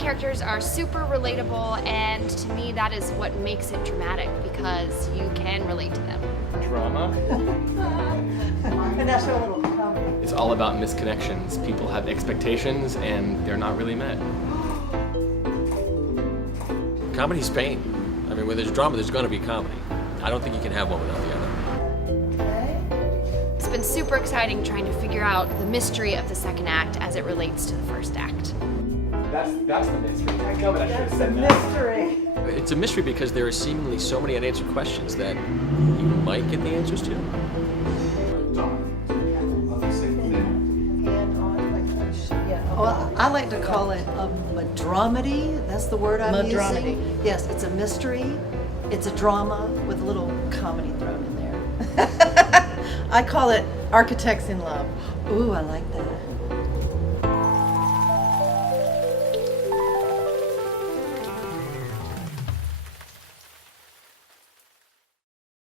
characters are super relatable, and to me that is what makes it dramatic, because you can relate to them. Drama. And that's a little comedy. It's all about misconnections. People have expectations and they're not really met. Comedy's pain. I mean, where there's drama, there's going to be comedy. I don't think you can have one without the other. It's been super exciting trying to figure out the mystery of the second act as it relates to the first act. That's the mystery. I should have That's a said that. mystery. It's a mystery because there are seemingly so many unanswered questions that you might get the answers to. Well, I like to call it a madramedy. That's the word I'm Madramedy. using. Yes, it's a mystery. It's a drama with a little comedy thrown in there. I call it Architects in Love. Ooh, I like that.